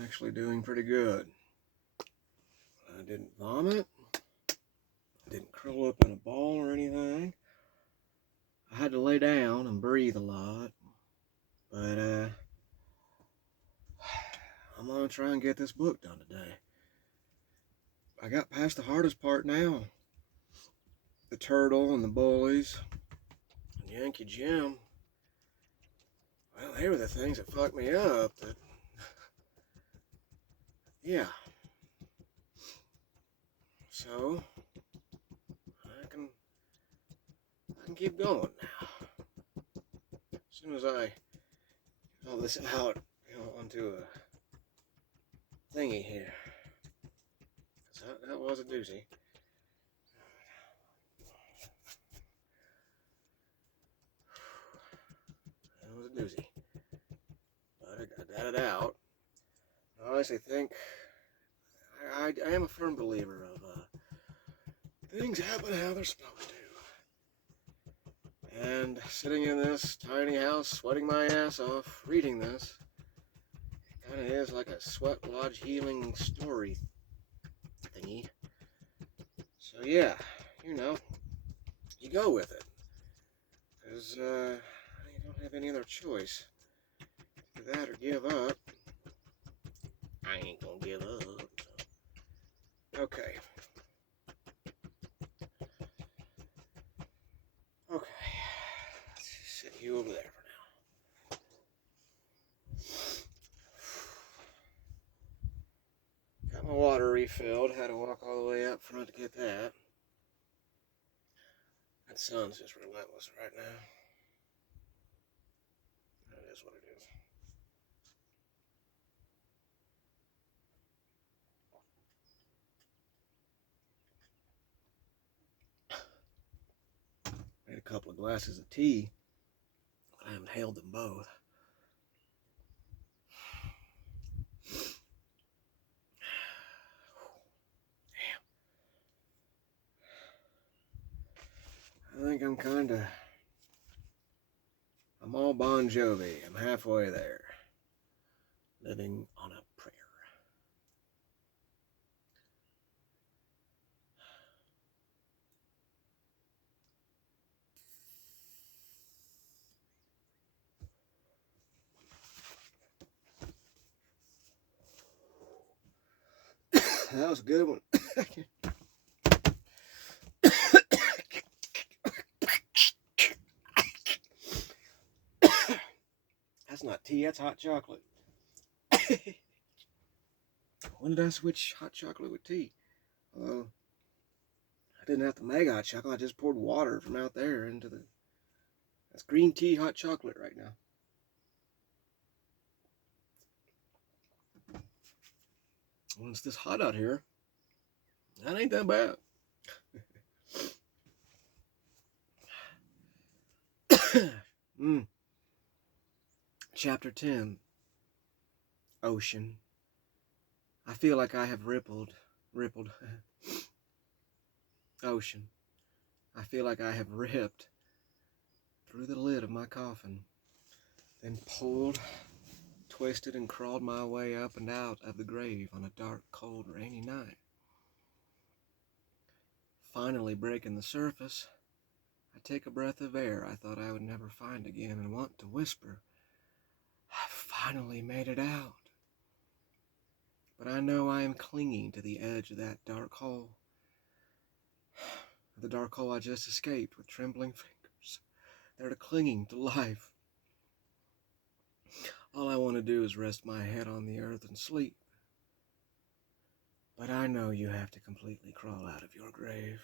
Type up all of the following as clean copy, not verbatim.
I'm actually doing pretty good. I didn't vomit. I didn't curl up in a ball or anything. I had to lay down and breathe a lot. But I'm going to try and get this book done today. I got past the hardest part now. The turtle and the bullies and Yankee Jim. Well, they were the things that fucked me up. Yeah. So, I can keep going now. As soon as I get all this out, onto a thingy here. That was a doozy. That was a doozy. But I got it out. I honestly think I am a firm believer of things happen how they're supposed to. And sitting in this tiny house, sweating my ass off, reading this, it kind of is like a sweat lodge healing story thingy. So yeah, you go with it. Because you don't have any other choice. Do that or give up. I ain't gonna give up. So. Okay. Okay. Let's sit you over there for now. Got my water refilled. Had to walk all the way up front to get that. That sun's just relentless right now. That is what it is. Made a couple of glasses of tea. I haven't held them both. Damn. I think I'm all Bon Jovi. I'm halfway there. Living on a prayer. That was a good one. That's not tea, that's hot chocolate. When did I switch hot chocolate with tea? I didn't have to make hot chocolate. I just poured water from out there into the... That's green tea hot chocolate right now. When it's this hot out here, that ain't that bad. Chapter 10. Ocean. I feel like I have rippled. Ocean. I feel like I have ripped through the lid of my coffin, then pulled, twisted, and crawled my way up and out of the grave on a dark, cold, rainy night. Finally breaking the surface, I take a breath of air I thought I would never find again and want to whisper, I've finally made it out. But I know I am clinging to the edge of that dark hole. The dark hole I just escaped with trembling fingers. They're clinging to life. All I want to do is rest my head on the earth and sleep. But I know you have to completely crawl out of your grave,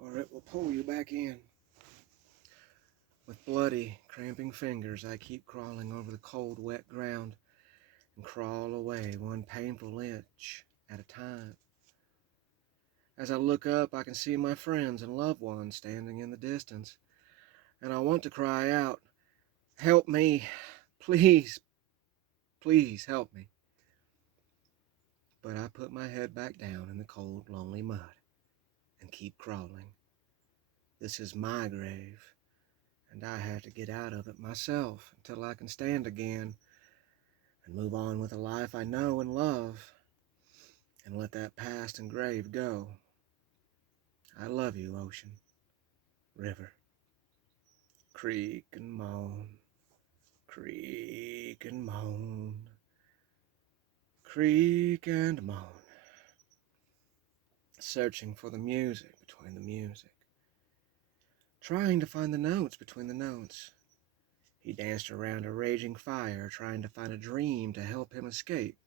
or it will pull you back in. With bloody, cramping fingers, I keep crawling over the cold, wet ground and crawl away one painful inch at a time. As I look up, I can see my friends and loved ones standing in the distance, and I want to cry out, help me, please, please help me. But I put my head back down in the cold, lonely mud and keep crawling. This is my grave, and I have to get out of it myself until I can stand again. and move on with the life I know and love, and let that past and grave go. I love you, ocean, river, creak and moan, creak and moan, creak and moan, searching for the music between the music, trying to find the notes between the notes. He danced around a raging fire, trying to find a dream to help him escape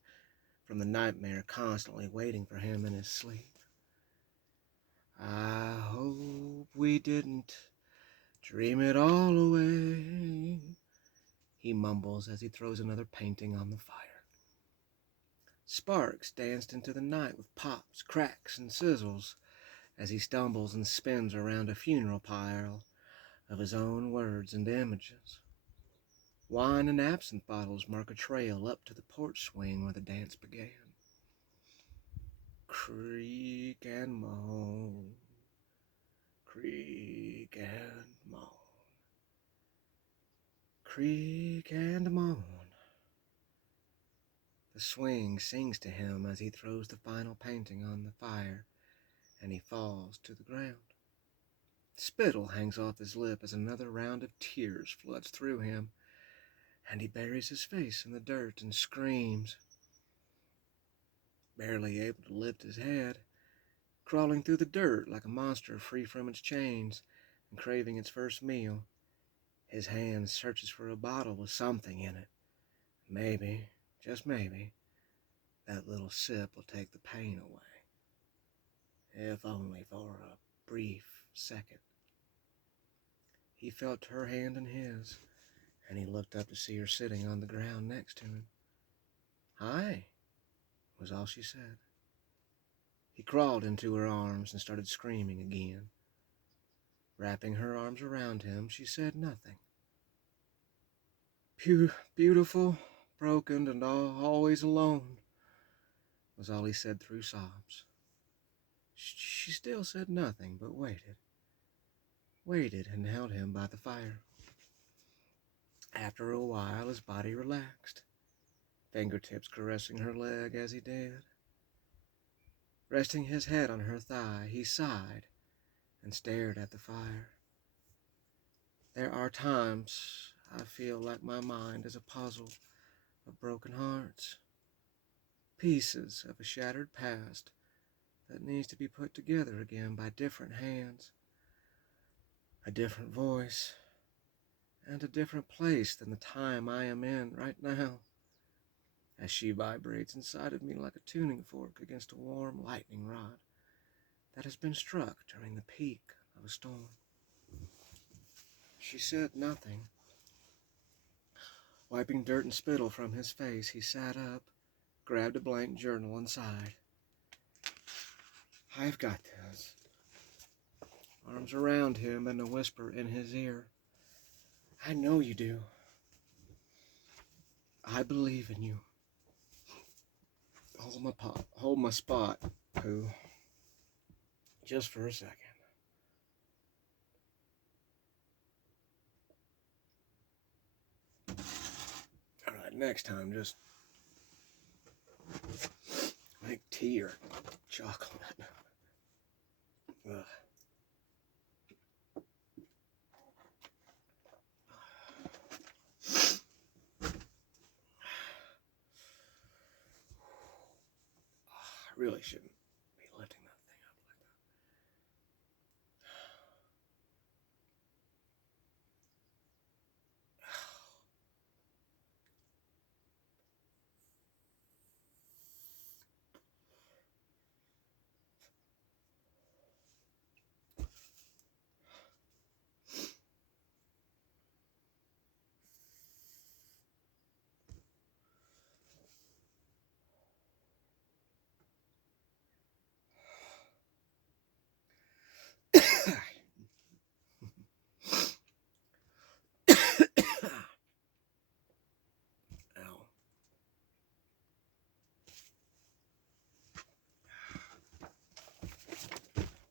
from the nightmare constantly waiting for him in his sleep. I hope we didn't dream it all away, he mumbles as he throws another painting on the fire. Sparks danced into the night with pops, cracks, and sizzles as he stumbles and spins around a funeral pile of his own words and images. Wine and absinthe bottles mark a trail up to the porch swing where the dance began. Creak and moan, creak and moan, creak and moan. The swing sings to him as he throws the final painting on the fire, and he falls to the ground. Spittle hangs off his lip as another round of tears floods through him, and he buries his face in the dirt and screams. Barely able to lift his head, crawling through the dirt like a monster free from its chains and craving its first meal, his hand searches for a bottle with something in it. Maybe, just maybe, that little sip will take the pain away, if only for a brief second. He felt her hand in his, and he looked up to see her sitting on the ground next to him. "Hi," was all she said. He crawled into her arms and started screaming again. Wrapping her arms around him, she said nothing. Beautiful, broken, and always alone, was all he said through sobs. She still said nothing, but waited and held him by the fire. After a while, his body relaxed, fingertips caressing her leg as he did. Resting his head on her thigh, he sighed and stared at the fire. There are times I feel like my mind is a puzzle of broken hearts, pieces of a shattered past that needs to be put together again by different hands, a different voice, and a different place than the time I am in right now, as she vibrates inside of me like a tuning fork against a warm lightning rod that has been struck during the peak of a storm. She said nothing. Wiping dirt and spittle from his face, he sat up, grabbed a blank journal, and sighed. "I've got this." Arms around him and a whisper in his ear. "I know you do. I believe in you. Hold my spot, Pooh. Just for a second." Alright, next time, just make tea or chocolate. Ugh. I really shouldn't be lifting that thing up like that. Ow.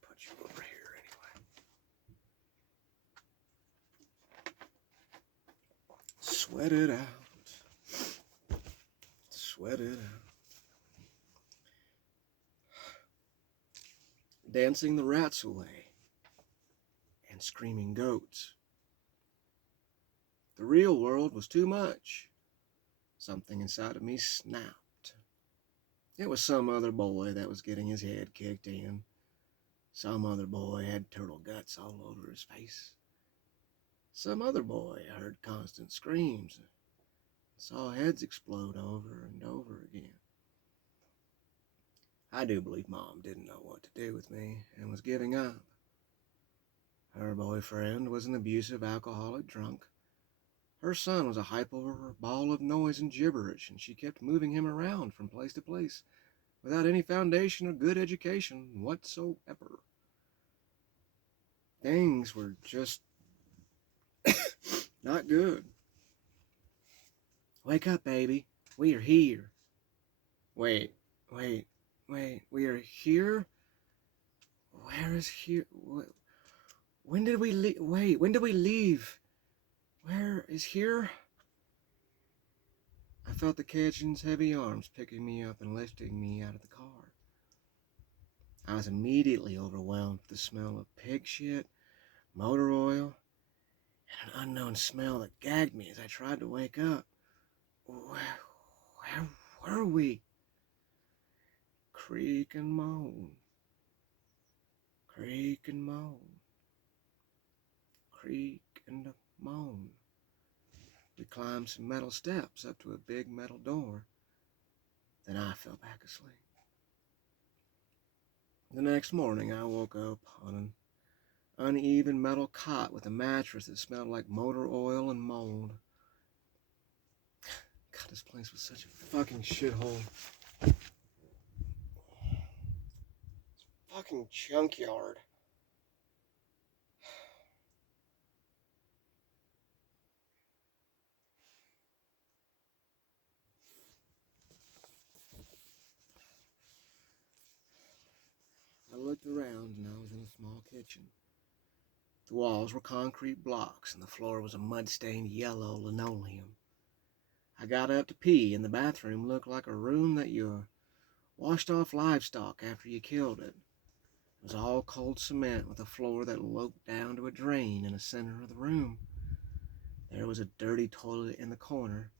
Put you over here anyway. Sweat it out. sweated out. Dancing the rats away and screaming goats. The real world was too much. Something inside of me snapped. It was some other boy that was getting his head kicked in. Some other boy had turtle guts all over his face. Some other boy heard constant screams and saw heads explode over and over again. I do believe Mom didn't know what to do with me and was giving up. Her boyfriend was an abusive alcoholic drunk. Her son was a hyper ball of noise and gibberish, and she kept moving him around from place to place without any foundation or good education whatsoever. Things were just not good. Wake up, baby. We are here. Wait. We are here? Where is here? When did we leave? Wait, when did we leave? Where is here? I felt the Cajun's heavy arms picking me up and lifting me out of the car. I was immediately overwhelmed with the smell of pig shit, motor oil, and an unknown smell that gagged me as I tried to wake up. Where were we? Creak and moan. Creak and moan. Creak and moan. We climbed some metal steps up to a big metal door. Then I fell back asleep. The next morning I woke up on an uneven metal cot with a mattress that smelled like motor oil and mold. God, this place was such a fucking shithole. Fucking junkyard. I looked around and I was in a small kitchen. The walls were concrete blocks and the floor was a mud-stained yellow linoleum. I got up to pee and the bathroom looked like a room that you washed off livestock after you killed it. It was all cold cement with a floor that loped down to a drain in the center of the room. There was a dirty toilet in the corner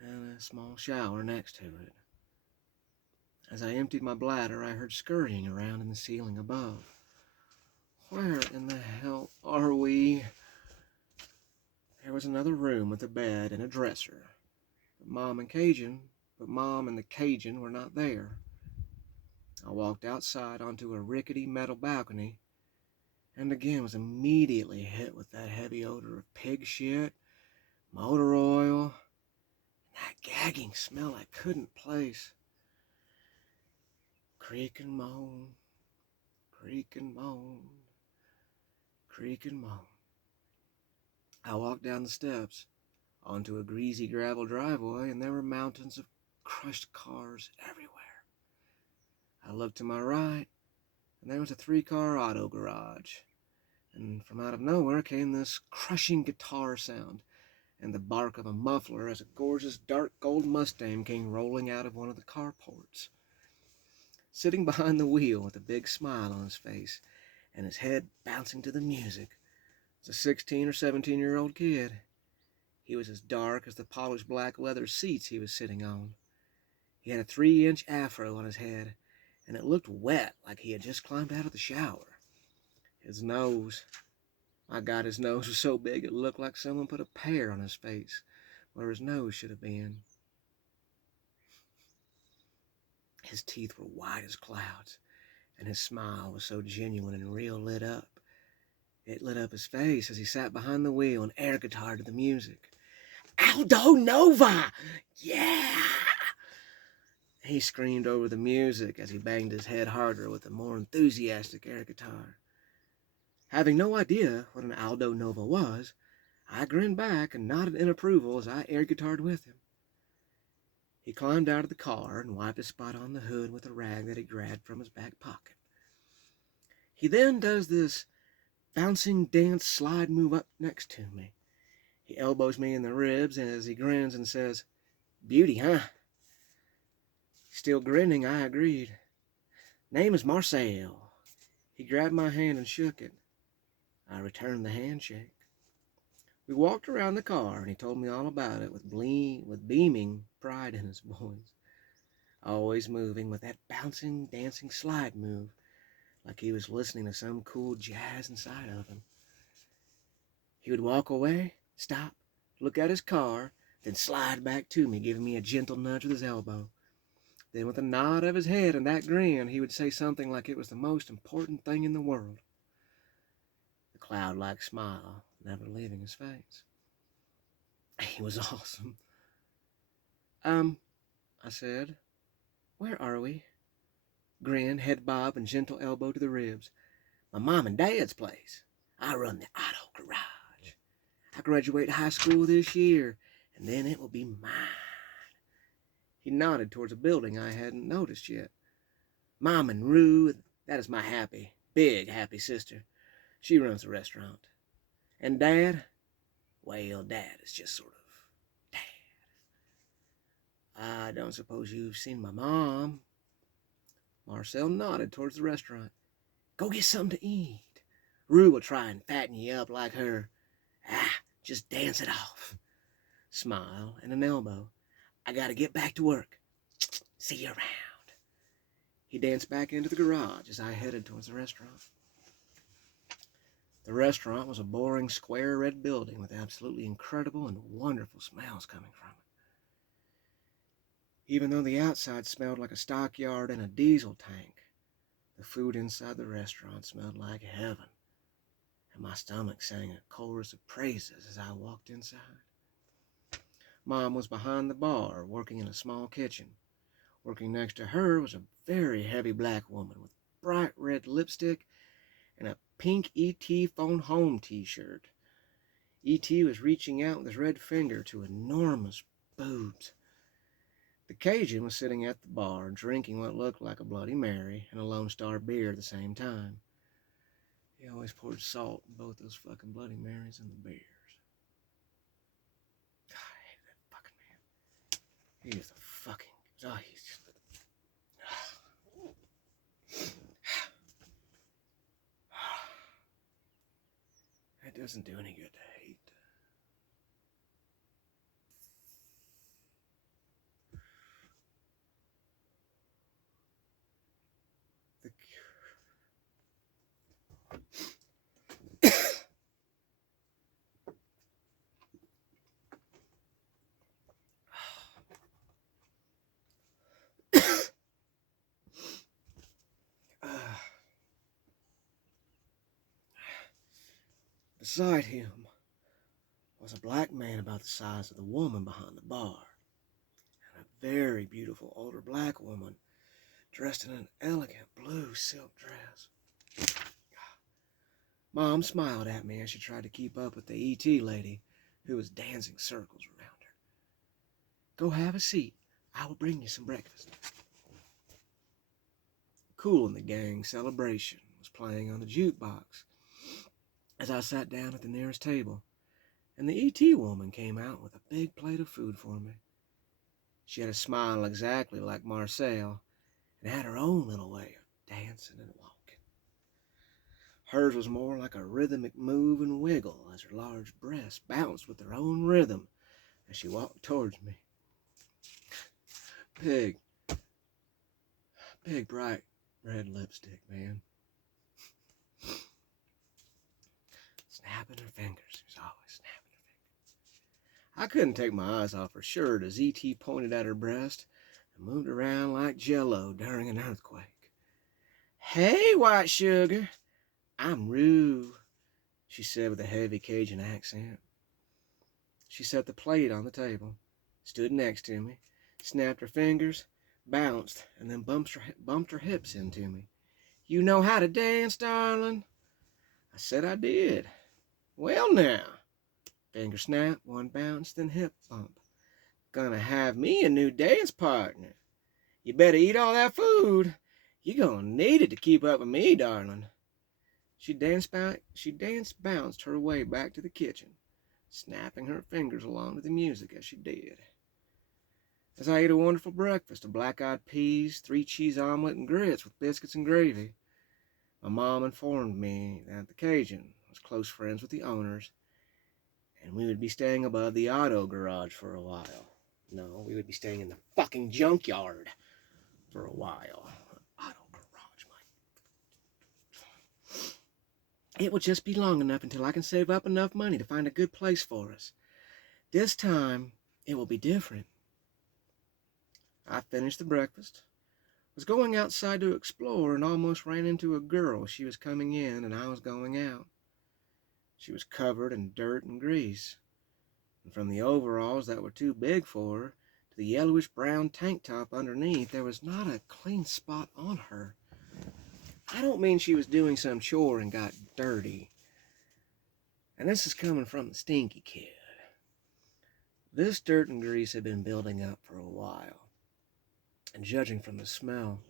and a small shower next to it. As I emptied my bladder, I heard scurrying around in the ceiling above. Where in the hell are we? There was another room with a bed and a dresser. But Mom and the Cajun were not there. I walked outside onto a rickety metal balcony and again was immediately hit with that heavy odor of pig shit, motor oil, and that gagging smell I couldn't place. Creak and moan, creak and moan, creak and moan. I walked down the steps onto a greasy gravel driveway, and there were mountains of crushed cars everywhere. I looked to my right, and there was a 3-car auto garage. And from out of nowhere came this crushing guitar sound and the bark of a muffler as a gorgeous dark gold Mustang came rolling out of one of the carports. Sitting behind the wheel with a big smile on his face and his head bouncing to the music was a 16 or 17-year-old kid. He was as dark as the polished black leather seats he was sitting on. He had a 3-inch afro on his head, and it looked wet like he had just climbed out of the shower. His nose, my God, his nose was so big it looked like someone put a pear on his face where his nose should have been. His teeth were white as clouds, and his smile was so genuine and real lit up. It lit up his face as he sat behind the wheel and air guitar to the music. Aldo Nova! Yeah! He screamed over the music as he banged his head harder with a more enthusiastic air guitar. Having no idea what an Aldo Nova was, I grinned back and nodded in approval as I air guitared with him. He climbed out of the car and wiped a spot on the hood with a rag that he grabbed from his back pocket. He then does this bouncing dance slide move up next to me. He elbows me in the ribs as he grins and says, "Beauty, huh?" Still grinning, I agreed. Name is Marcel. He grabbed my hand and shook it. I returned the handshake. We walked around the car, and he told me all about it with beaming pride in his voice. Always moving with that bouncing, dancing slide move, like he was listening to some cool jazz inside of him. He would walk away, stop, look at his car, then slide back to me, giving me a gentle nudge with his elbow. Then with a nod of his head and that grin, he would say something like it was the most important thing in the world. The cloud-like smile never leaving his face. He was awesome. I said, where are we? Grin, head bob, and gentle elbow to the ribs. My mom and dad's place. I run the auto garage. I graduate high school this year, and then it will be mine. He nodded towards a building I hadn't noticed yet. Mom and Rue, that is my big happy sister. She runs the restaurant. And Dad? Well, Dad is just sort of Dad. I don't suppose you've seen my mom? Marcel nodded towards the restaurant. Go get something to eat. Rue will try and fatten you up like her. Just dance it off. Smile and an elbow. I gotta get back to work. See you around. He danced back into the garage as I headed towards the restaurant. The restaurant was a boring, square red building with absolutely incredible and wonderful smells coming from it. Even though the outside smelled like a stockyard and a diesel tank, the food inside the restaurant smelled like heaven, and my stomach sang a chorus of praises as I walked inside. Mom was behind the bar, working in a small kitchen. Working next to her was a very heavy black woman with bright red lipstick and a pink E.T. Phone Home t-shirt. E.T. was reaching out with his red finger to enormous boobs. The Cajun was sitting at the bar, drinking what looked like a Bloody Mary and a Lone Star beer at the same time. He always poured salt in both those fucking Bloody Marys and the beers. God, I hate that fucking man. He is a fucking... Oh, he's just... It doesn't do any good to hate. Beside him was a black man about the size of the woman behind the bar, and a very beautiful older black woman dressed in an elegant blue silk dress. Mom smiled at me as she tried to keep up with the E.T. lady who was dancing circles around her. Go have a seat. I will bring you some breakfast. Kool and the Gang Celebration was playing on the jukebox as I sat down at the nearest table, and the E.T. woman came out with a big plate of food for me. She had a smile exactly like Marcel and had her own little way of dancing and walking. Hers was more like a rhythmic move and wiggle as her large breasts bounced with their own rhythm as she walked towards me. Big bright red lipstick, man. Snapping her fingers. She was always snapping her fingers. I couldn't take my eyes off her shirt as E.T. pointed at her breast and moved around like jello during an earthquake. Hey, white sugar. I'm Rue, she said with a heavy Cajun accent. She set the plate on the table, stood next to me, snapped her fingers, bounced, and then bumped her hips into me. You know how to dance, darling? I said I did. Well now. Finger snap, one bounce, then hip bump. Gonna have me a new dance partner. You better eat all that food. You're gonna need it to keep up with me, darling. She bounced her way back to the kitchen, snapping her fingers along to the music as she did. as I ate a wonderful breakfast of black-eyed peas, 3-cheese omelet, and grits with biscuits and gravy. My mom informed me that the Cajun was close friends with the owners, and we would be staying above the auto garage for a while. No, we would be staying in the fucking junkyard for a while. Auto garage, Mike. It will just be long enough until I can save up enough money to find a good place for us. This time, it will be different. I finished the breakfast, was going outside to explore, and almost ran into a girl. She was coming in, and I was going out. She was covered in dirt and grease, and from the overalls that were too big for her to the yellowish-brown tank top underneath, there was not a clean spot on her. I don't mean she was doing some chore and got dirty. And this is coming from the stinky kid. This dirt and grease had been building up for a while, and judging from the smell,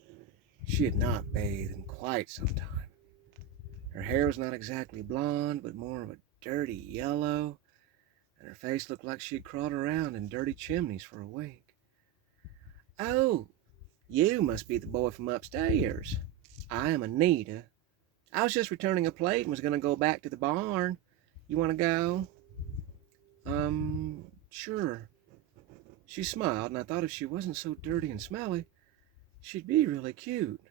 she had not bathed in quite some time. Her hair was not exactly blonde, but more of a dirty yellow, and her face looked like she had crawled around in dirty chimneys for a week. "Oh, you must be the boy from upstairs. I am Anita. I was just returning a plate and was going to go back to the barn. You want to go?" Sure." She smiled, and I thought if she wasn't so dirty and smelly, she'd be really cute.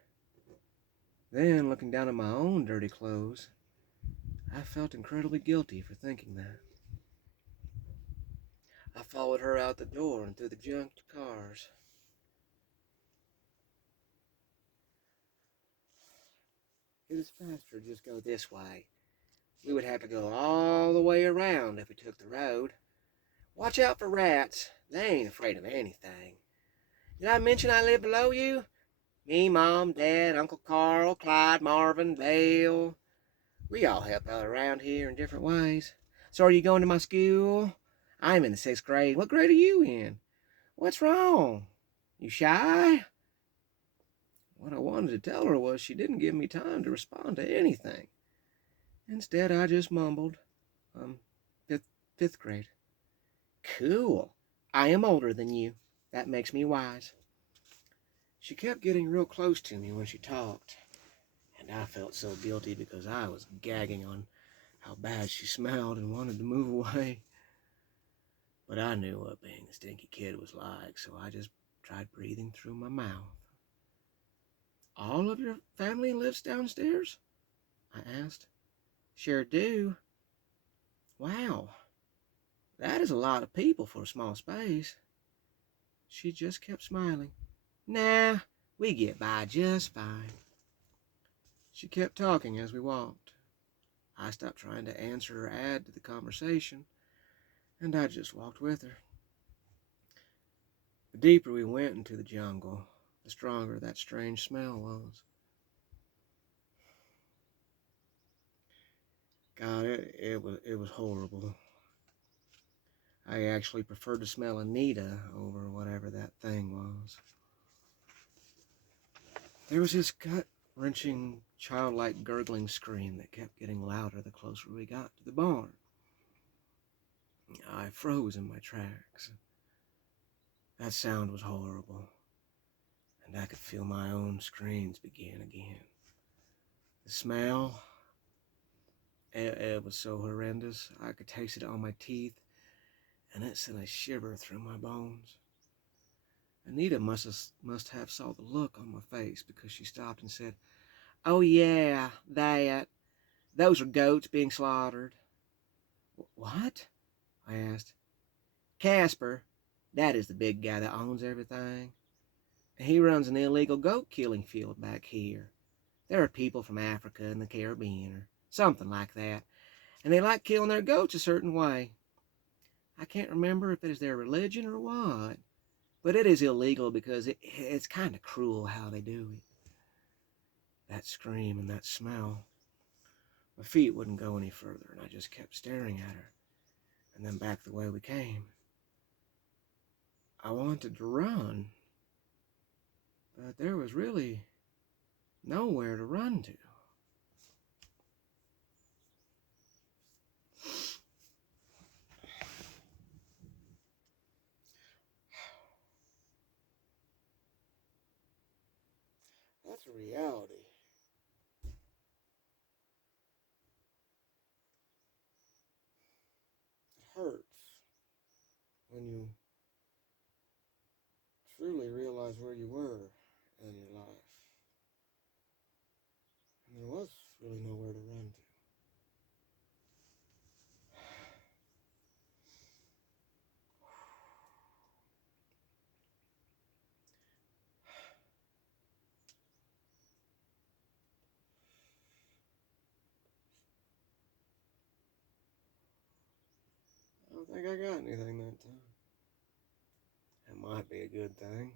Then, looking down at my own dirty clothes, I felt incredibly guilty for thinking that. I followed her out the door and through the junked cars. It was faster to just go this way. We would have to go all the way around if we took the road. Watch out for rats. They ain't afraid of anything. Did I mention I live below you? Me, Mom, Dad, Uncle Carl, Clyde, Marvin, Dale. We all help out around here in different ways. So are you going to my school? I'm in the 6th grade. What grade are you in? What's wrong? You shy? What I wanted to tell her was she didn't give me time to respond to anything. Instead, I just mumbled, fifth grade. Cool. I am older than you. That makes me wise. She kept getting real close to me when she talked, and I felt so guilty because I was gagging on how bad she smelled and wanted to move away. But I knew what being a stinky kid was like, so I just tried breathing through my mouth. All of your family lives downstairs? I asked. Sure do. Wow, that is a lot of people for a small space. She just kept smiling. Nah, we get by just fine. She kept talking as we walked. I stopped trying to answer or add to the conversation, and I just walked with her. The deeper we went into the jungle, the stronger that strange smell was. God, it was horrible. I actually preferred to smell Anita over whatever that thing was. There was this gut-wrenching, childlike gurgling scream that kept getting louder the closer we got to the barn. I froze in my tracks. That sound was horrible, and I could feel my own screams begin again. The smell, it was so horrendous. I could taste it on my teeth, and it sent a shiver through my bones. Anita must have saw the look on my face because she stopped and said, "Oh yeah, that. Those are goats being slaughtered." What? I asked. Casper, that is the big guy that owns everything. He runs an illegal goat killing field back here. There are people from Africa and the Caribbean or something like that, and they like killing their goats a certain way. I can't remember if it is their religion or what, but it is illegal because it's kind of cruel how they do it. That scream and that smell. My feet wouldn't go any further, and I just kept staring at her, and then back the way we came. I wanted to run, but there was really nowhere to run to. That's a reality. It hurts when you truly realize where you were in your life. And there was really nowhere to run to. I don't think I got anything that time. That might be a good thing.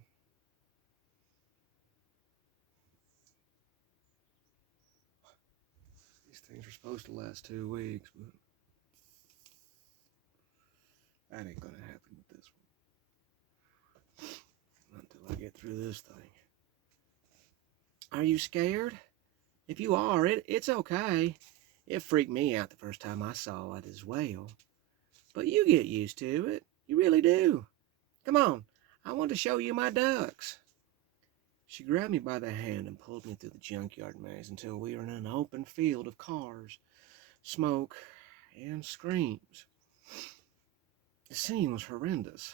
These things are supposed to last 2 weeks, but that ain't gonna happen with this one. Not until I get through this thing. Are you scared? If you are, it's okay. It freaked me out the first time I saw it as well. But you get used to it. You really do. Come on, I want to show you my ducks. She grabbed me by the hand and pulled me through the junkyard maze until we were in an open field of cars, smoke, and screams. The scene was horrendous.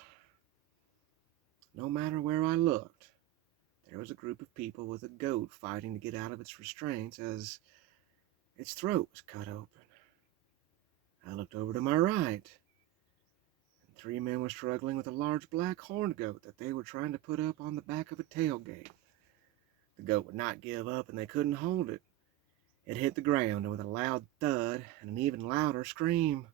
No matter where I looked, there was a group of people with a goat fighting to get out of its restraints as its throat was cut open. I looked over to my right, and 3 men were struggling with a large black horned goat that they were trying to put up on the back of a tailgate. The goat would not give up, and they couldn't hold it. It hit the ground with a loud thud and an even louder scream.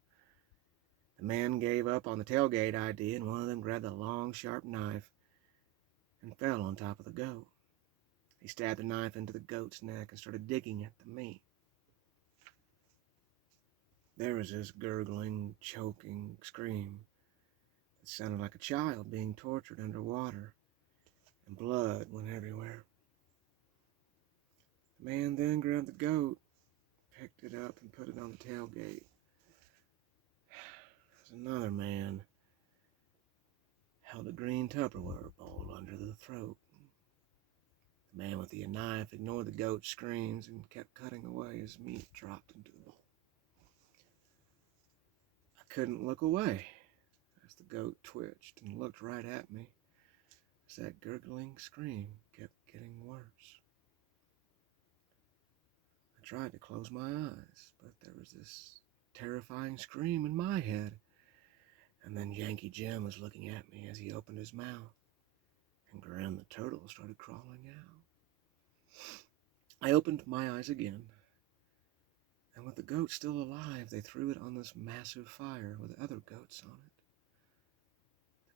The man gave up on the tailgate idea, and one of them grabbed a long, sharp knife and fell on top of the goat. He stabbed the knife into the goat's neck and started digging at the meat. There was this gurgling, choking scream that sounded like a child being tortured underwater, and blood went everywhere. The man then grabbed the goat, picked it up, and put it on the tailgate. Another man held a green Tupperware bowl under the throat. The man with the knife ignored the goat's screams and kept cutting away as meat dropped into the bowl. I couldn't look away as the goat twitched and looked right at me as that gurgling scream kept getting worse. I tried to close my eyes, but there was this terrifying scream in my head. And then Yankee Jim was looking at me as he opened his mouth, and Graham the turtle started crawling out. I opened my eyes again, and with the goat still alive, they threw it on this massive fire with other goats on it.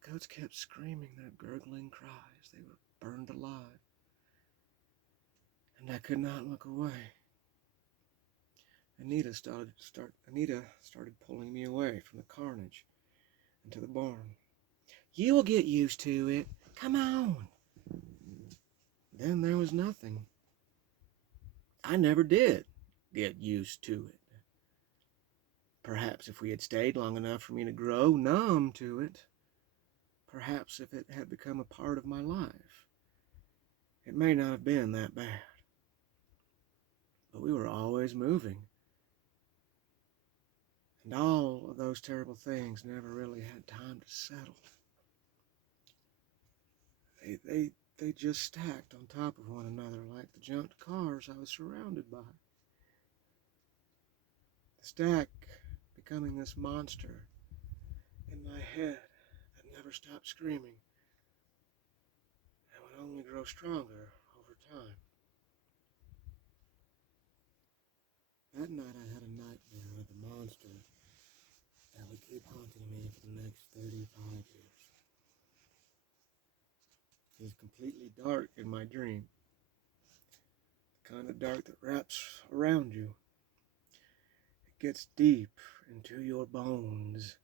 The goats kept screaming their gurgling cries. They were burned alive, and I could not look away. Anita started pulling me away from the carnage into the barn. You will get used to it. Come on. Then there was nothing. I never did get used to it. Perhaps if we had stayed long enough for me to grow numb to it, perhaps if it had become a part of my life, it may not have been that bad. But we were always moving. And all of those terrible things never really had time to settle. They just stacked on top of one another like the junked cars I was surrounded by. The stack becoming this monster in my head that never stopped screaming and would only grow stronger over time. That night I had a nightmare of the monster that would keep haunting me for the next 35 years. It was completely dark in my dream. The kind of dark that wraps around you. It gets deep into your bones,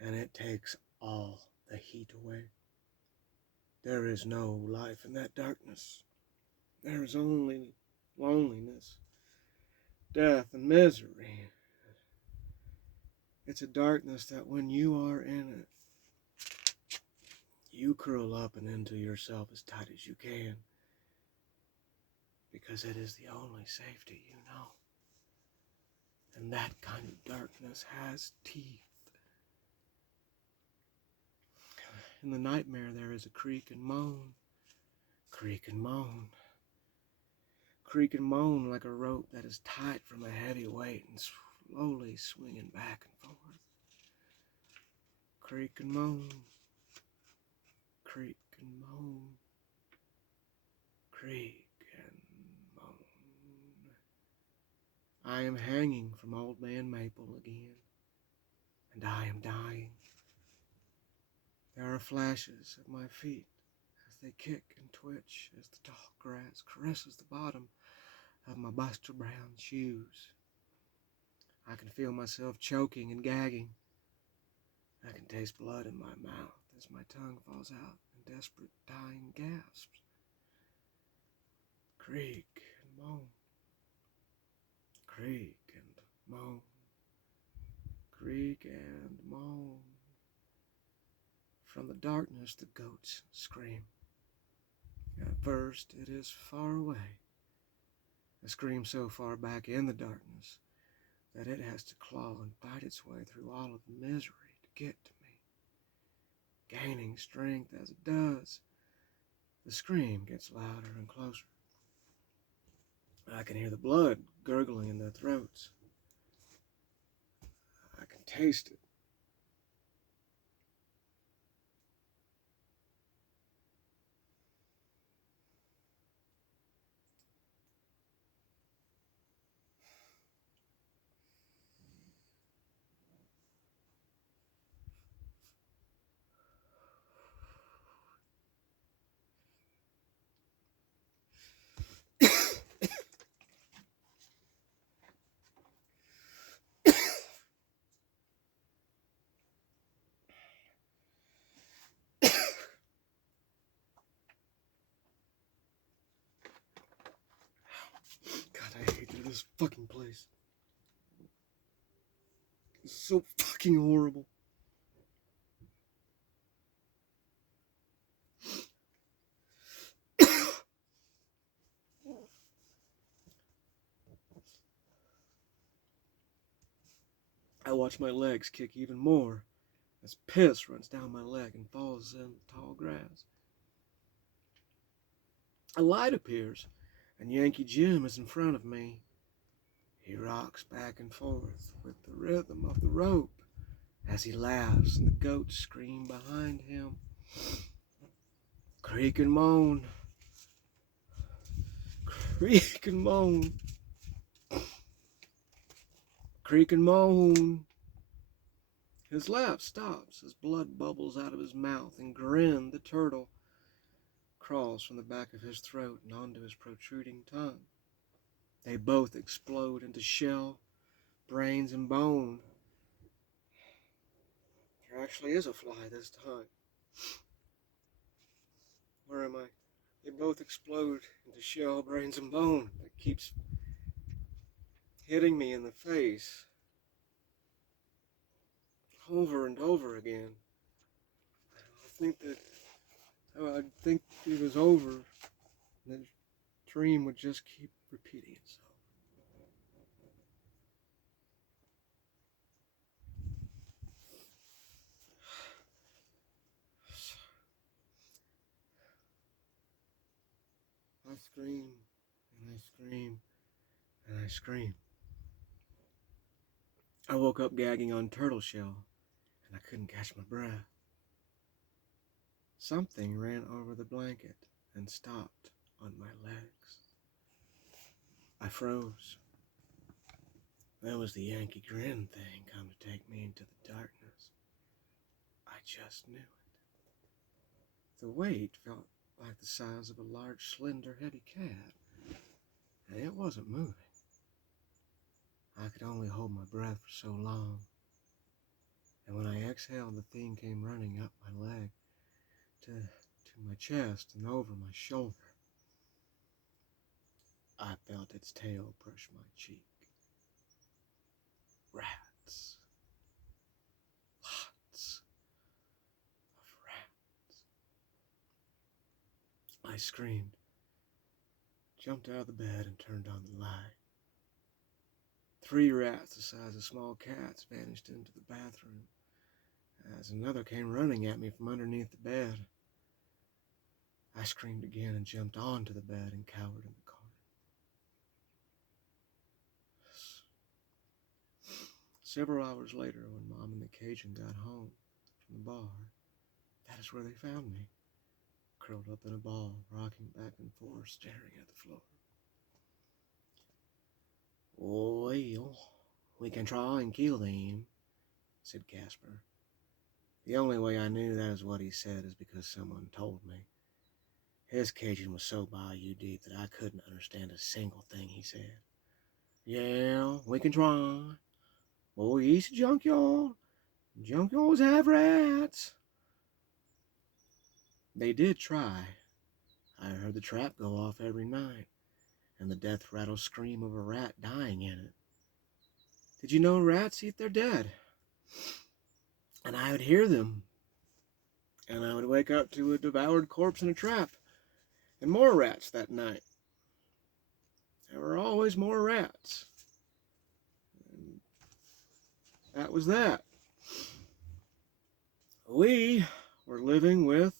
and it takes all the heat away. There is no life in that darkness. There is only loneliness, death, and misery. It's a darkness that when you are in it, you curl up and into yourself as tight as you can. because it is the only safety you know. And that kind of darkness has teeth. In the nightmare there is a creak and moan, creak and moan, creak and moan like a rope that is tight from a heavy weight and slowly swinging back and forth. Creak and moan, creak and moan, creak and moan. I am hanging from Old Man Maple again, and I am dying. There are flashes at my feet as they kick and twitch as the tall grass caresses the bottom of my Buster Brown shoes. I can feel myself choking and gagging. I can taste blood in my mouth as my tongue falls out in desperate dying gasps. Creak and moan, creak and moan, creak and moan. From the darkness the goats scream. At first it is far away, a scream so far back in the darkness that it has to claw and fight its way through all of the misery to get to me. Gaining strength as it does, the scream gets louder and closer. I can hear the blood gurgling in their throats. I can taste it. God, I hate this fucking place. It's so fucking horrible. I watch my legs kick even more as piss runs down my leg and falls in the tall grass. A light appears, and Yankee Jim is in front of me. He rocks back and forth with the rhythm of the rope as he laughs, and the goats scream behind him. Creak and moan, creak and moan, creak and moan. His laugh stops as blood bubbles out of his mouth, and Grin, the turtle, crawls from the back of his throat and onto his protruding tongue. They both explode into shell, brains, and bone. There actually is a fly this time. Where am I? They both explode into shell, brains, and bone. It keeps hitting me in the face over and over again. I'd think it was over, and the dream would just keep repeating itself. I scream, and I scream, and I scream. I woke up gagging on turtle shell, and I couldn't catch my breath. Something ran over the blanket and stopped on my legs. I froze. That was the Yankee Grin thing come to take me into the darkness. I just knew it. The weight felt like the size of a large, slender, heavy cat, and it wasn't moving. I could only hold my breath for so long, and when I exhaled, the thing came running up my leg to my chest and over my shoulder. I felt its tail brush my cheek. Rats. Lots of rats. I screamed, jumped out of the bed and turned on the light. 3 rats the size of small cats vanished into the bathroom as another came running at me from underneath the bed. I screamed again and jumped onto the bed and cowered in the corner. Several hours later, when Mom and the Cajun got home from the bar, that is where they found me, curled up in a ball, rocking back and forth, staring at the floor. "Well, we can try and kill them," said Casper. The only way I knew that is what he said is because someone told me. His Cajun was so bayou deep that I couldn't understand a single thing he said. "Yeah, we can try. Well, it's a junkyard. Junkyards have rats." They did try. I heard the trap go off every night, and the death rattle scream of a rat dying in it. Did you know rats eat their dead? And I would hear them, and I would wake up to a devoured corpse in a trap, and more rats that night. There were always more rats. And that was that. We were living with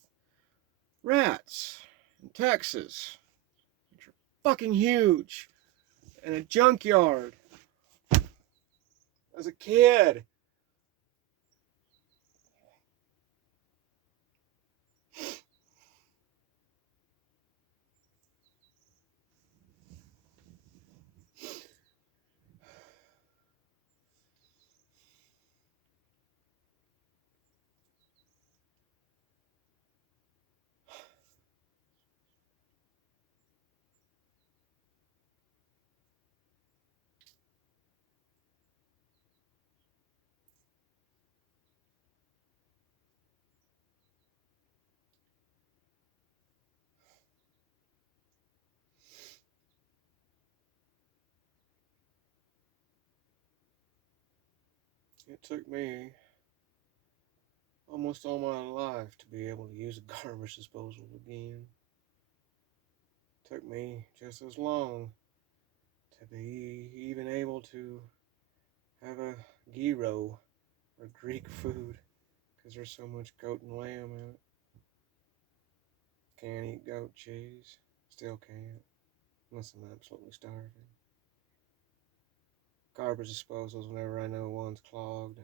rats in Texas, which are fucking huge, in a junkyard. As a kid. It took me almost all my life to be able to use a garbage disposal again. It took me just as long to be even able to have a gyro or Greek food because there's so much goat and lamb in it. Can't eat goat cheese. Still can't. Unless I'm absolutely starving. Garbage disposals whenever I know one's clogged.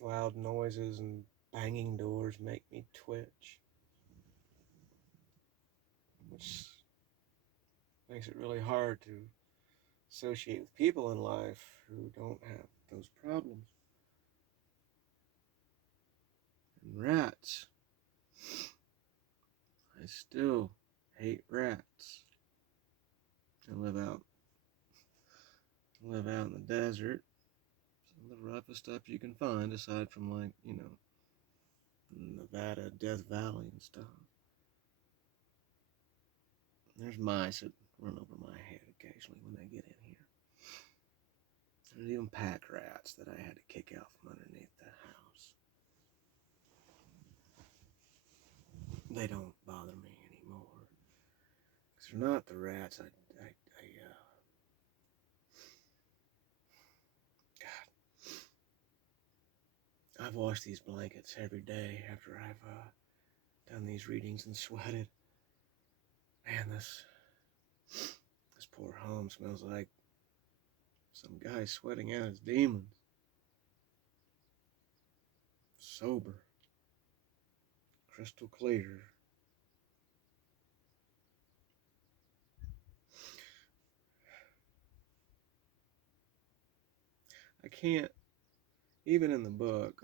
Loud noises and banging doors make me twitch, which makes it really hard to associate with people in life who don't have those problems. And rats. I still hate rats. I live out in the desert. Some of the roughest stuff you can find, aside from Nevada, Death Valley and stuff. There's mice that run over my head occasionally when they get in here. There's even pack rats that I had to kick out from underneath the house. They don't bother me anymore. Because they're not the rats I've washed these blankets every day after I've done these readings and sweated. Man, this poor home smells like some guy sweating out his demons. Sober. Crystal clear. I can't, even in the book,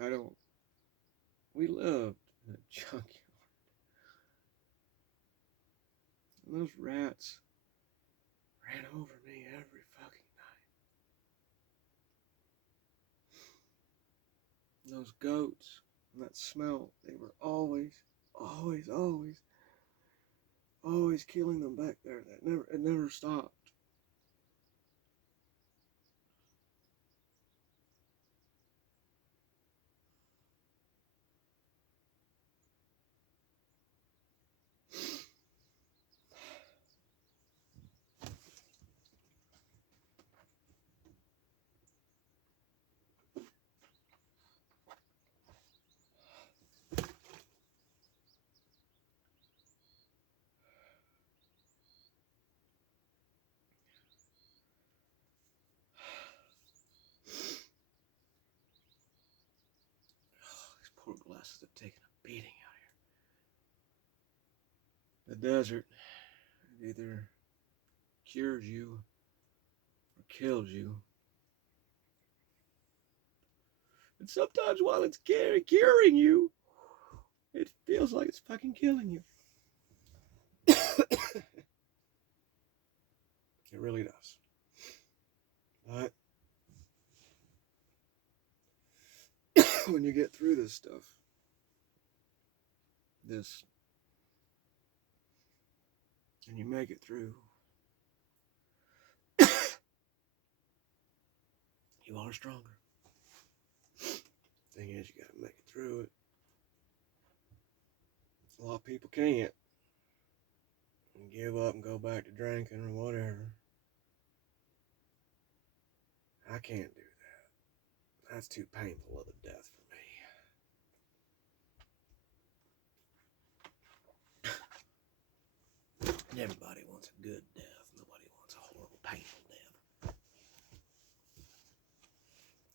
we lived in a junkyard. And those rats ran over me every fucking night. And those goats, and that smell, they were always killing them back there. It never stopped. classes have taken a beating out here. The desert either cures you or kills you. And sometimes while it's curing you, it feels like it's fucking killing you. It really does. But when you get through this stuff, and you make it through, you are stronger. Thing is, you gotta make it through it. A lot of people can't. And give up and go back to drinking or whatever. I can't do that. That's too painful of a death for me. Everybody wants a good death. Nobody wants a horrible, painful death.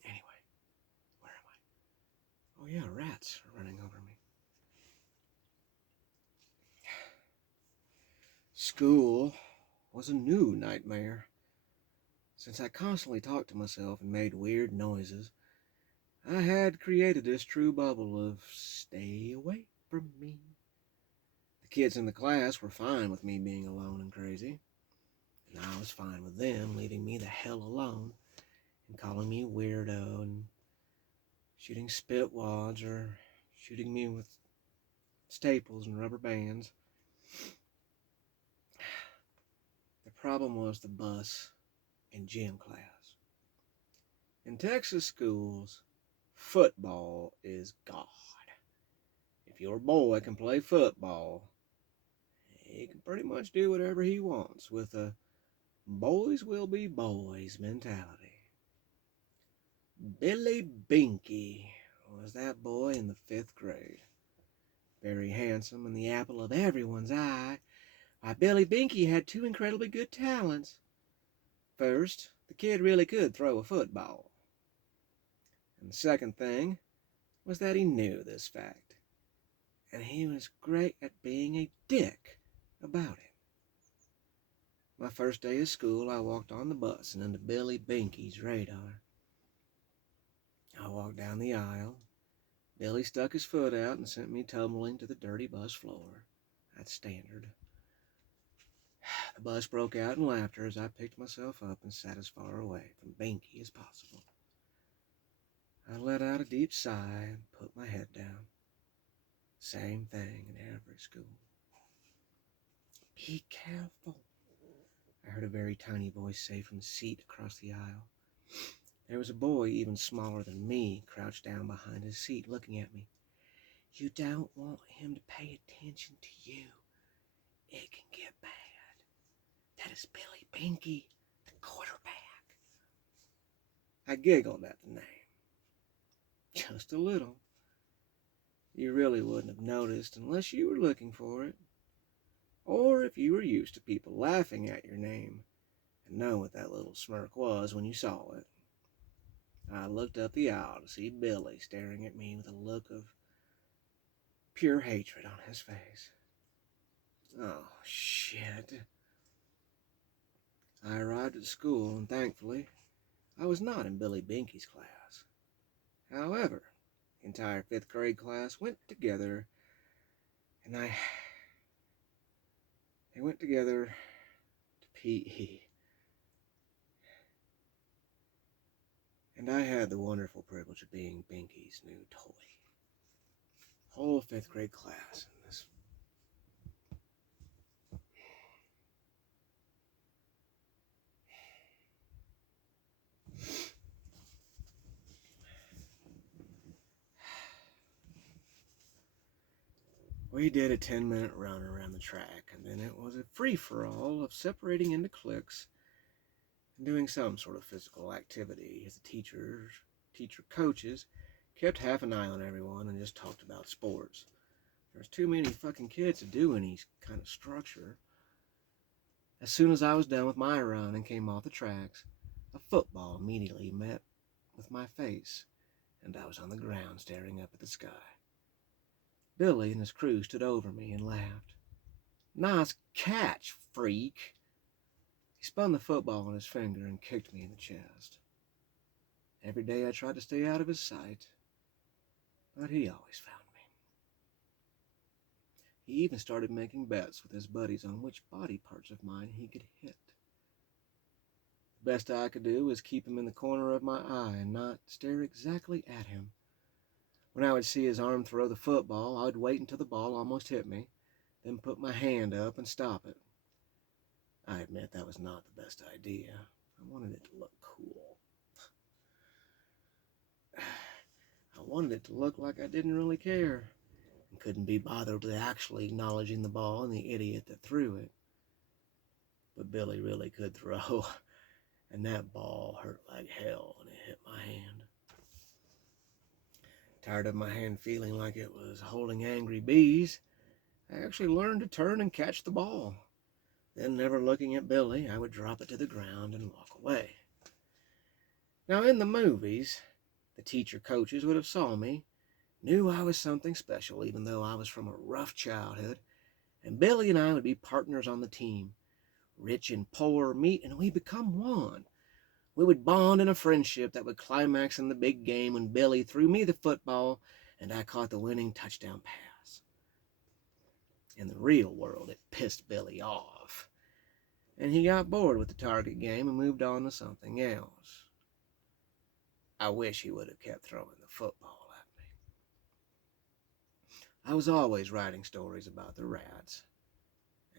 Anyway, where am I? Oh yeah, rats are running over me. School was a new nightmare. Since I constantly talked to myself and made weird noises, I had created this true bubble of stay away from me. The kids in the class were fine with me being alone and crazy, and I was fine with them leaving me the hell alone and calling me weirdo and shooting spit wads or shooting me with staples and rubber bands. The problem was the bus and gym class. In Texas schools, football is God. If your boy can play football, he can pretty much do whatever he wants with a boys will be boys mentality. Billy Binky was that boy in the 5th grade. Very handsome and the apple of everyone's eye. Why, Billy Binky had 2 incredibly good talents. First, the kid really could throw a football. And the second thing was that he knew this fact. And he was great at being a dick about it. My first day of school, I walked on the bus and into Billy Binky's radar. I walked down the aisle. Billy stuck his foot out and sent me tumbling to the dirty bus floor. That's standard. The bus broke out in laughter as I picked myself up and sat as far away from Binky as possible. I let out a deep sigh and put my head down. Same thing in every school. Be careful, I heard a very tiny voice say from the seat across the aisle. There was a boy even smaller than me crouched down behind his seat looking at me. You don't want him to pay attention to you. It can get bad. That is Billy Binky, the quarterback. I giggled at the name. Just a little. You really wouldn't have noticed unless you were looking for it. Or if you were used to people laughing at your name and know what that little smirk was when you saw it. I looked up the aisle to see Billy staring at me with a look of pure hatred on his face. Oh, shit. I arrived at school, and thankfully, I was not in Billy Binky's class. However, the entire 5th grade class went together, and they went together to PE. And I had the wonderful privilege of being Binky's new toy. Whole 5th grade class in this. We did a 10-minute run around the track, and then it was a free-for-all of separating into cliques and doing some sort of physical activity as the teacher coaches kept half an eye on everyone and just talked about sports. There's too many fucking kids to do any kind of structure. As soon as I was done with my run and came off the tracks, a football immediately met with my face, and I was on the ground staring up at the sky. Billy and his crew stood over me and laughed. "Nice catch, freak." He spun the football on his finger and kicked me in the chest. Every day I tried to stay out of his sight, but he always found me. He even started making bets with his buddies on which body parts of mine he could hit. The best I could do was keep him in the corner of my eye and not stare exactly at him. When I would see his arm throw the football, I would wait until the ball almost hit me, then put my hand up and stop it. I admit that was not the best idea. I wanted it to look cool. I wanted it to look like I didn't really care and couldn't be bothered with actually acknowledging the ball and the idiot that threw it. But Billy really could throw, and that ball hurt like hell when it hit my hand. Tired of my hand feeling like it was holding angry bees, I actually learned to turn and catch the ball. Then, never looking at Billy, I would drop it to the ground and walk away. Now, in the movies, the teacher coaches would have saw me, knew I was something special, even though I was from a rough childhood, and Billy and I would be partners on the team. Rich and poor meet, and we become one. We would bond in a friendship that would climax in the big game when Billy threw me the football and I caught the winning touchdown pass. In the real world, it pissed Billy off, and he got bored with the target game and moved on to something else. I wish he would have kept throwing the football at me. I was always writing stories about the rats,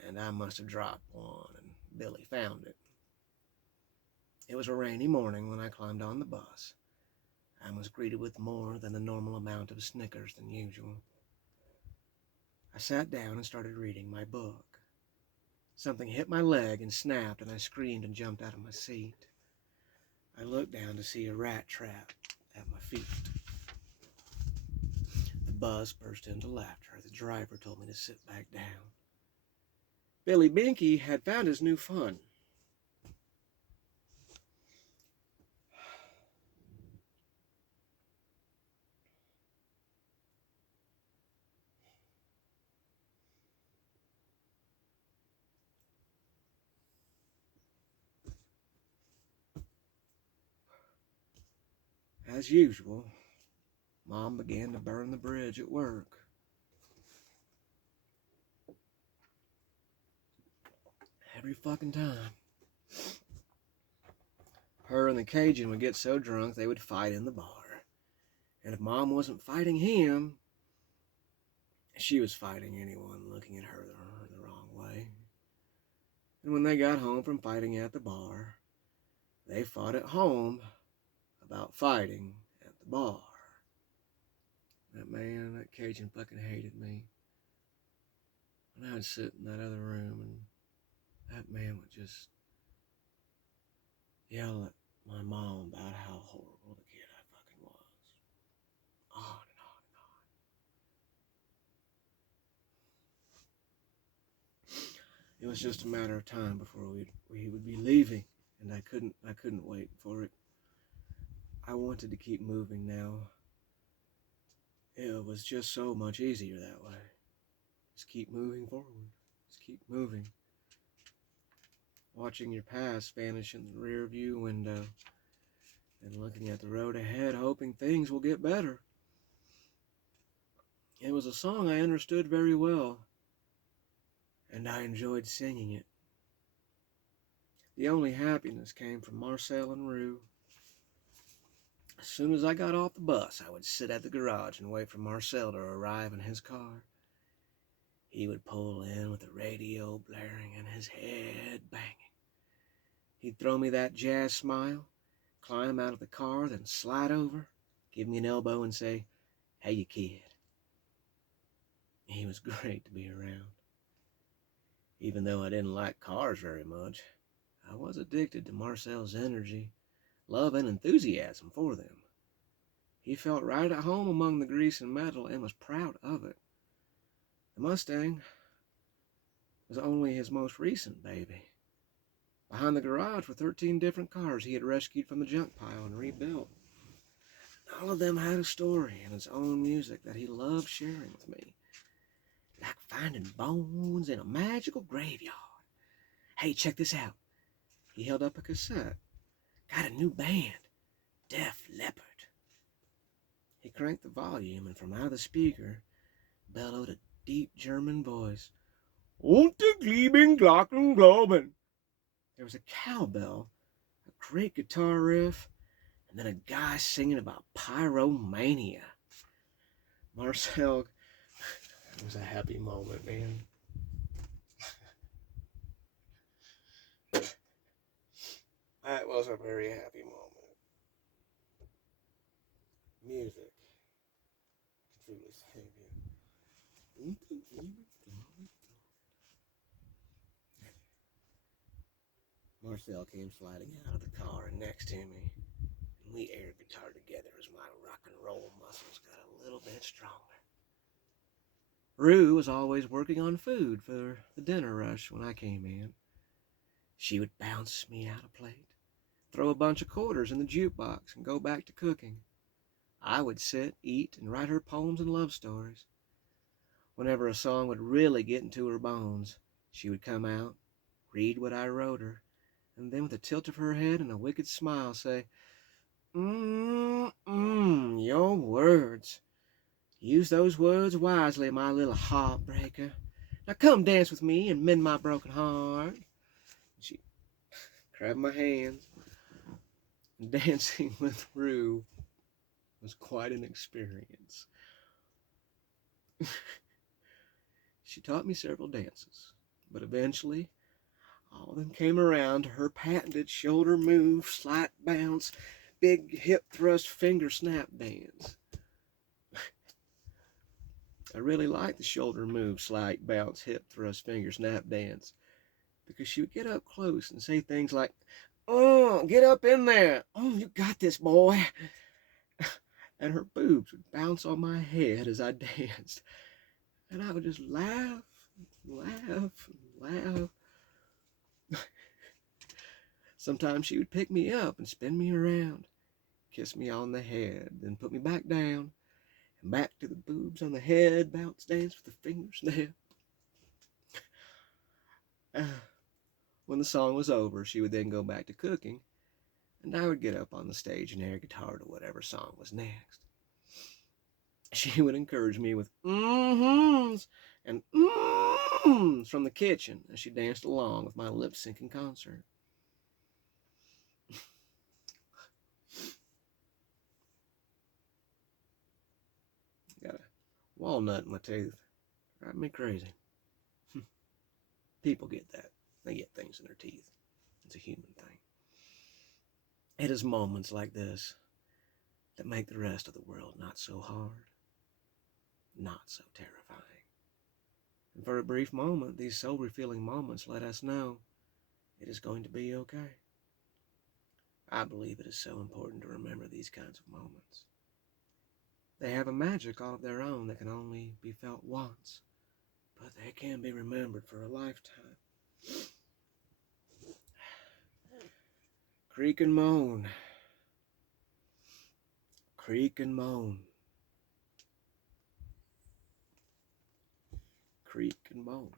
and I must have dropped one, and Billy found it. It was a rainy morning when I climbed on the bus. I was greeted with more than the normal amount of snickers than usual. I sat down and started reading my book. Something hit my leg and snapped, and I screamed and jumped out of my seat. I looked down to see a rat trap at my feet. The bus burst into laughter. The driver told me to sit back down. Billy Binky had found his new fun. As usual, Mom began to burn the bridge at work. Every fucking time. Her and the Cajun would get so drunk they would fight in the bar. And if Mom wasn't fighting him, she was fighting anyone looking at her the wrong way. And when they got home from fighting at the bar, they fought at home about fighting at the bar. That Cajun fucking hated me. And I'd sit in that other room and that man would just yell at my mom about how horrible the kid I fucking was. On and on and on. It was just a matter of time before we would be leaving, and I couldn't wait for it. I wanted to keep moving now. It was just so much easier that way. Just keep moving forward. Just keep moving. Watching your past vanish in the rear view window and looking at the road ahead, hoping things will get better. It was a song I understood very well, and I enjoyed singing it. The only happiness came from Marcel and Rue. As soon as I got off the bus, I would sit at the garage and wait for Marcel to arrive in his car. He would pull in with the radio blaring and his head banging. He'd throw me that jazz smile, climb out of the car, then slide over, give me an elbow and say, "Hey, you kid." He was great to be around. Even though I didn't like cars very much, I was addicted to Marcel's energy, love, and enthusiasm for them. He felt right at home among the grease and metal and was proud of it. The Mustang was only his most recent baby. Behind the garage were 13 different cars he had rescued from the junk pile and rebuilt. All of them had a story and its own music that he loved sharing with me. like finding bones in a magical graveyard. Hey, check this out. He held up a cassette. Got a new band, Def Leppard. He cranked the volume, and from out of the speaker bellowed a deep German voice. Unter Glieben Glocken Globen. There was a cowbell, a great guitar riff, and then a guy singing about pyromania. Marcel, it was a happy moment, man. That was a very happy moment. Music can truly save you. Marcel came sliding out of the car next to me, and we air guitared together as my rock and roll muscles got a little bit stronger. Rue was always working on food for the dinner rush when I came in. She would bounce me out a plate, throw a bunch of quarters in the jukebox, and go back to cooking. I would sit, eat, and write her poems and love stories. Whenever a song would really get into her bones, she would come out, read what I wrote her, and then with a tilt of her head and a wicked smile say, your words. Use those words wisely, my little heartbreaker. Now come dance with me and mend my broken heart. She grabbed my hands. Dancing with Rue was quite an experience. She taught me several dances, but eventually all of them came around to her patented shoulder move, slight bounce, big hip thrust, finger snap dance. I really liked the shoulder move, slight bounce, hip thrust, finger snap dance because she would get up close and say things like, "Oh, get up in there. Oh, you got this, boy." And her boobs would bounce on my head as I danced. And I would just laugh, laugh, laugh. Sometimes she would pick me up and spin me around, kiss me on the head, then put me back down, and back to the boobs on the head, bounce dance with the finger snap. When the song was over, she would then go back to cooking, and I would get up on the stage and air guitar to whatever song was next. She would encourage me with mm-hms and mm-hms from the kitchen as she danced along with my lip-syncing concert. Got a walnut in my tooth. Drive me crazy. People get that. They get things in their teeth. It's a human thing. It is moments like this that make the rest of the world not so hard, not so terrifying. And for a brief moment, these soul-refilling moments let us know it is going to be okay. I believe it is so important to remember these kinds of moments. They have a magic all of their own that can only be felt once, but they can be remembered for a lifetime. Creak and moan. Creak and moan. Creak and moan.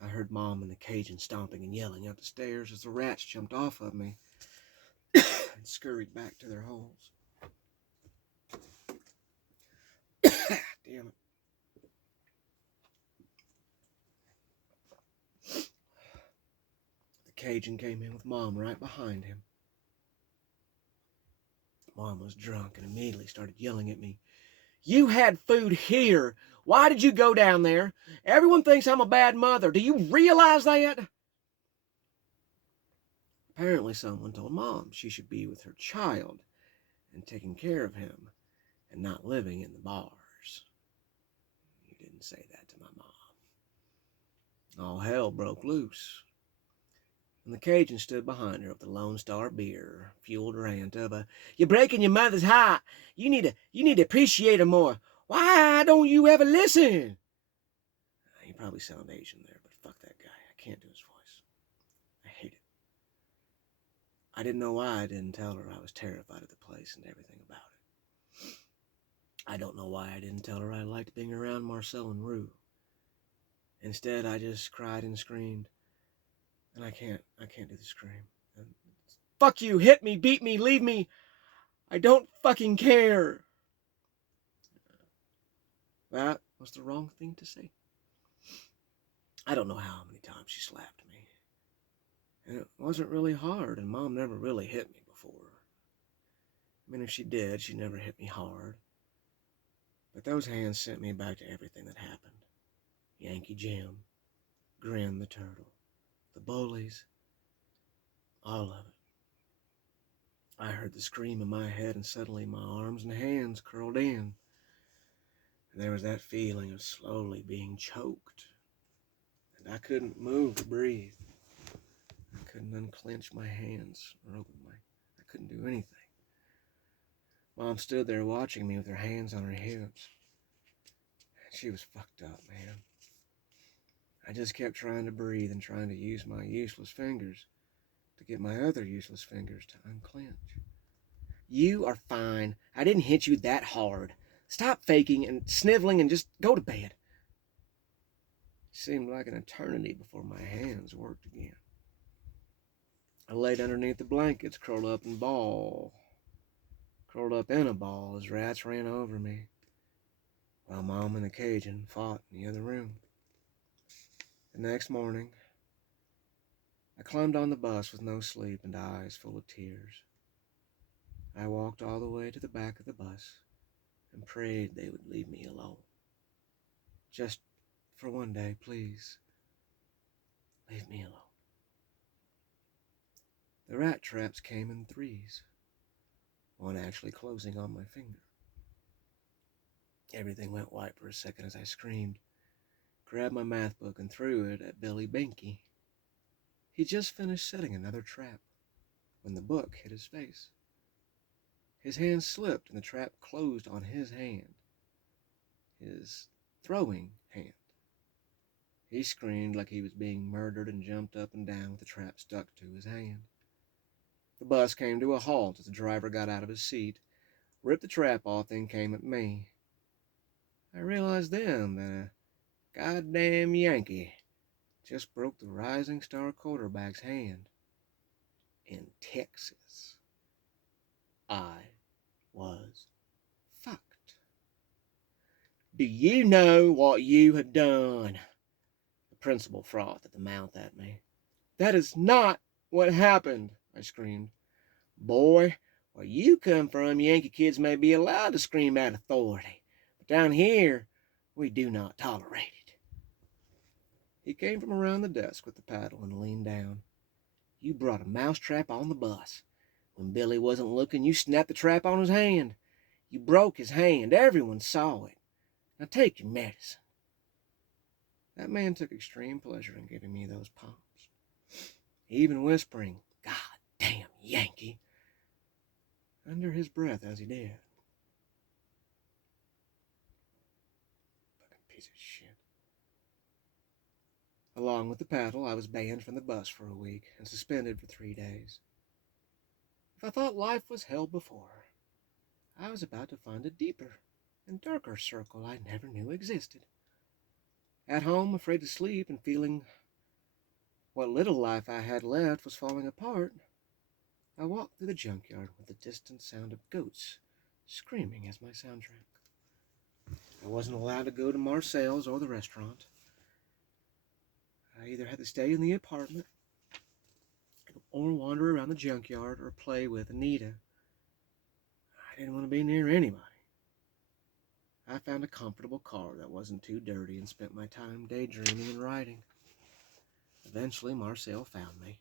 I heard Mom and the Cajun stomping and yelling up the stairs as the rats jumped off of me and scurried back to their holes. Damn it. The Cajun came in with Mom right behind him. Mom was drunk and immediately started yelling at me. You had food here. Why did you go down there? Everyone thinks I'm a bad mother. Do you realize that? Apparently someone told Mom she should be with her child and taking care of him and not living in the bars. You didn't say that to my mom. All hell broke loose. And the Cajun stood behind her with the Lone Star beer, fueled rant of a, "You're breaking your mother's heart. You need to appreciate her more. Why don't you ever listen?" You probably sound Asian there, but fuck that guy. I can't do his voice. I hate it. I didn't know why I didn't tell her I was terrified of the place and everything about it. I don't know why I didn't tell her I liked being around Marcel and Rue. Instead, I just cried and screamed. And I can't do the scream. And, fuck you, hit me, beat me, leave me. I don't fucking care. That was the wrong thing to say. I don't know how many times she slapped me. And it wasn't really hard, and Mom never really hit me before. I mean, if she did, she never hit me hard. But those hands sent me back to everything that happened. Yankee Jim, Grin the Turtle, the bullies, all of it. I heard the scream in my head, and suddenly my arms and hands curled in. And there was that feeling of slowly being choked. And I couldn't move to breathe. I couldn't unclench my hands or open I couldn't do anything. Mom stood there watching me with her hands on her hips. She was fucked up, man. I just kept trying to breathe and trying to use my useless fingers to get my other useless fingers to unclench. You are fine. I didn't hit you that hard. Stop faking and sniveling and just go to bed. It seemed like an eternity before my hands worked again. I laid underneath the blankets, curled up in a ball as rats ran over me, while Mom and the Cajun fought in the other room. The next morning, I climbed on the bus with no sleep and eyes full of tears. I walked all the way to the back of the bus and prayed they would leave me alone. Just for one day, please, leave me alone. The rat traps came in threes, one actually closing on my finger. Everything went white for a second as I screamed, grabbed my math book and threw it at Billy Binky. He just finished setting another trap when the book hit his face. His hand slipped and the trap closed on his hand, his throwing hand. He screamed like he was being murdered and jumped up and down with the trap stuck to his hand. The bus came to a halt as the driver got out of his seat, ripped the trap off, then came at me. I realized then that a goddamn Yankee just broke the rising star quarterback's hand in Texas. I was fucked. Do you know what you have done? The principal frothed at the mouth at me. That is not what happened, I screamed. Boy, where you come from, Yankee kids may be allowed to scream at authority, but down here, we do not tolerate it. He came from around the desk with the paddle and leaned down. You brought a mousetrap on the bus. When Billy wasn't looking, you snapped the trap on his hand. You broke his hand. Everyone saw it. Now take your medicine. That man took extreme pleasure in giving me those pumps, even whispering, God damn Yankee, under his breath as he did. Fucking piece of shit. Along with the paddle, I was banned from the bus for a week and suspended for 3 days. If I thought life was hell before, I was about to find a deeper and darker circle I never knew existed. At home, afraid to sleep and feeling what little life I had left was falling apart, I walked through the junkyard with the distant sound of goats screaming as my soundtrack. I wasn't allowed to go to Marcel's or the restaurant. I either had to stay in the apartment or wander around the junkyard or play with Anita. I didn't want to be near anybody. I found a comfortable car that wasn't too dirty and spent my time daydreaming and writing. Eventually, Marcel found me.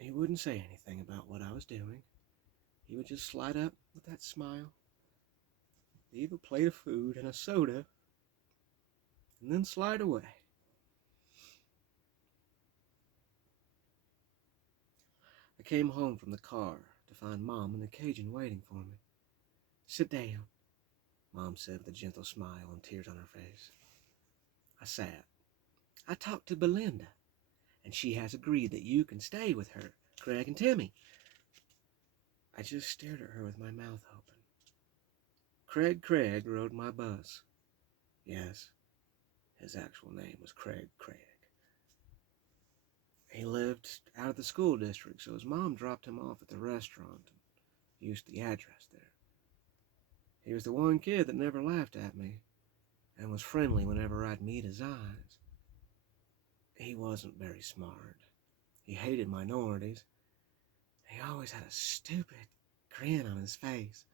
He wouldn't say anything about what I was doing. He would just slide up with that smile, leave a plate of food and a soda, and then slide away. I came home from the car to find Mom and the Cajun waiting for me. Sit down, Mom said with a gentle smile and tears on her face. I sat. I talked to Belinda, and she has agreed that you can stay with her, Craig and Timmy. I just stared at her with my mouth open. Craig rode my bus. Yes, his actual name was Craig. He lived out of the school district, so his mom dropped him off at the restaurant and used the address there. He was the one kid that never laughed at me and was friendly whenever I'd meet his eyes. He wasn't very smart. He hated minorities. He always had a stupid grin on his face.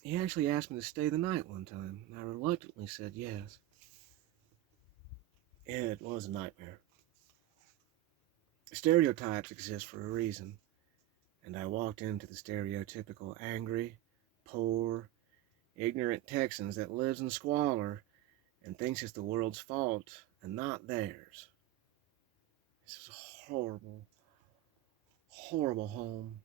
He actually asked me to stay the night one time, and I reluctantly said yes. It was a nightmare. Stereotypes exist for a reason, and I walked into the stereotypical angry, poor, ignorant Texans that lives in squalor and thinks it's the world's fault and not theirs. This was a horrible, horrible home.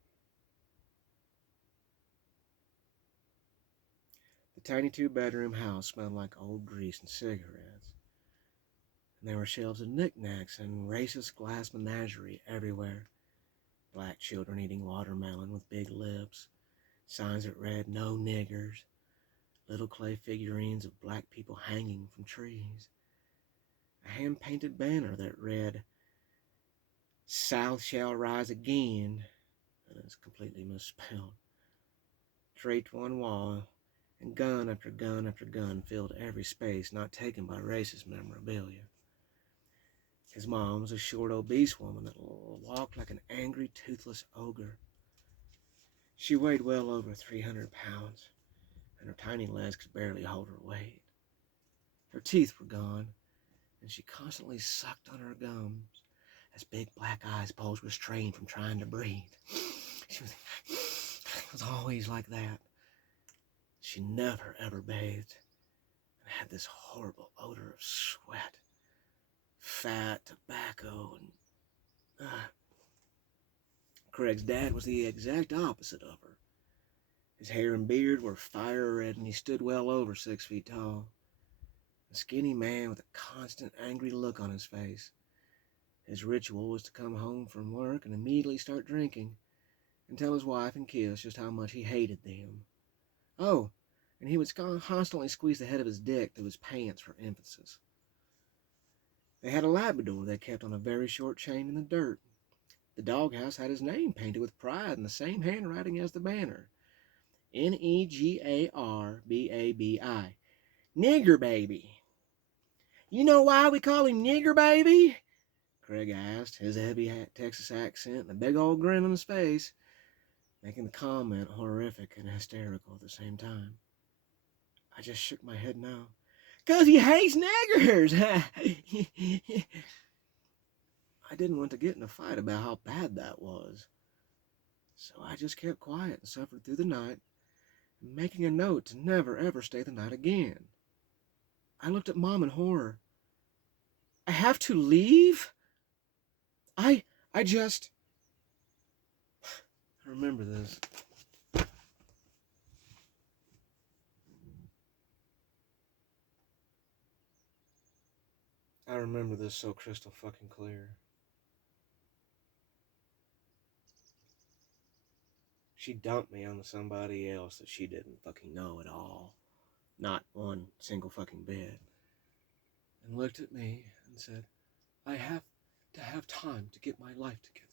The tiny two-bedroom house smelled like old grease and cigarettes. And there were shelves of knickknacks and racist glass menagerie everywhere. Black children eating watermelon with big lips, signs that read, "No niggers," little clay figurines of black people hanging from trees, a hand-painted banner that read, "South shall rise again," and it's completely misspelled, draped one wall, and gun after gun after gun filled every space not taken by racist memorabilia. His mom was a short, obese woman that walked like an angry, toothless ogre. She weighed well over 300 pounds, and her tiny legs could barely hold her weight. Her teeth were gone, and she constantly sucked on her gums as big black eyes bulged with strain from trying to breathe. She was always like that. She never, ever bathed, and had this horrible odor of sweat, fat, tobacco, and Craig's dad was the exact opposite of her. His hair and beard were fire red, and he stood well over 6 feet tall. A skinny man with a constant angry look on his face. His ritual was to come home from work and immediately start drinking and tell his wife and kids just how much he hated them. Oh, and he would constantly squeeze the head of his dick through his pants for emphasis. They had a Labrador they kept on a very short chain in the dirt. The doghouse had his name painted with pride in the same handwriting as the banner. Negarbabi. Nigger baby. "You know why we call him Nigger baby?" Craig asked, his heavy Texas accent and a big old grin on his face, making the comment horrific and hysterical at the same time. I just shook my head no. "'Cause he hates niggers!" I didn't want to get in a fight about how bad that was, so I just kept quiet and suffered through the night, making a note to never ever stay the night again. I looked at Mom in horror. "I have to leave? I just..." I remember this. I remember this so crystal fucking clear. She dumped me onto somebody else that she didn't fucking know at all. Not one single fucking bit. And looked at me and said, "I have to have time to get my life together."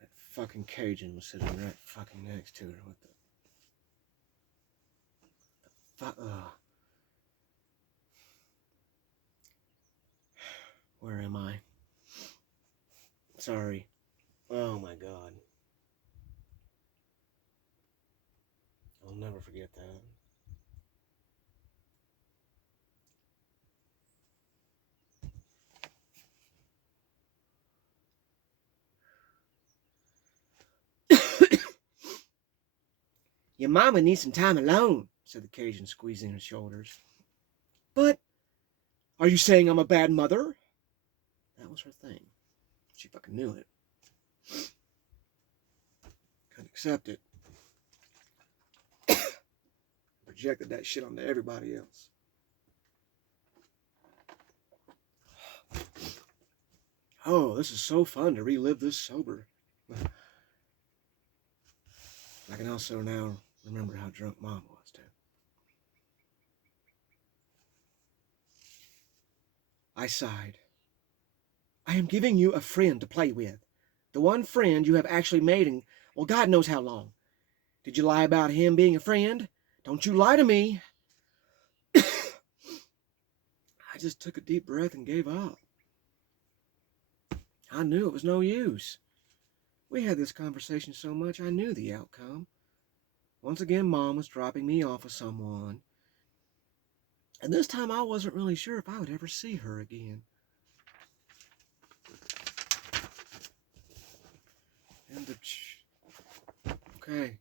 That fucking Cajun was sitting right fucking next to her with the Where am I? Sorry. Oh my god. I'll never forget that. "Your mama needs some time alone," said the Cajun, squeezing his shoulders. "But are you saying I'm a bad mother?" That was her thing. She fucking knew it. Couldn't accept it. Projected that shit onto everybody else. Oh, this is so fun to relive this sober. I can also now remember how drunk Mom was, too. I sighed. I am giving you a friend to play with. The one friend you have actually made in, well, God knows how long. Did you lie about him being a friend? Don't you lie to me. I just took a deep breath and gave up. I knew it was no use. We had this conversation so much I knew the outcome. Once again, Mom was dropping me off with someone. And this time I wasn't really sure if I would ever see her again. Okay.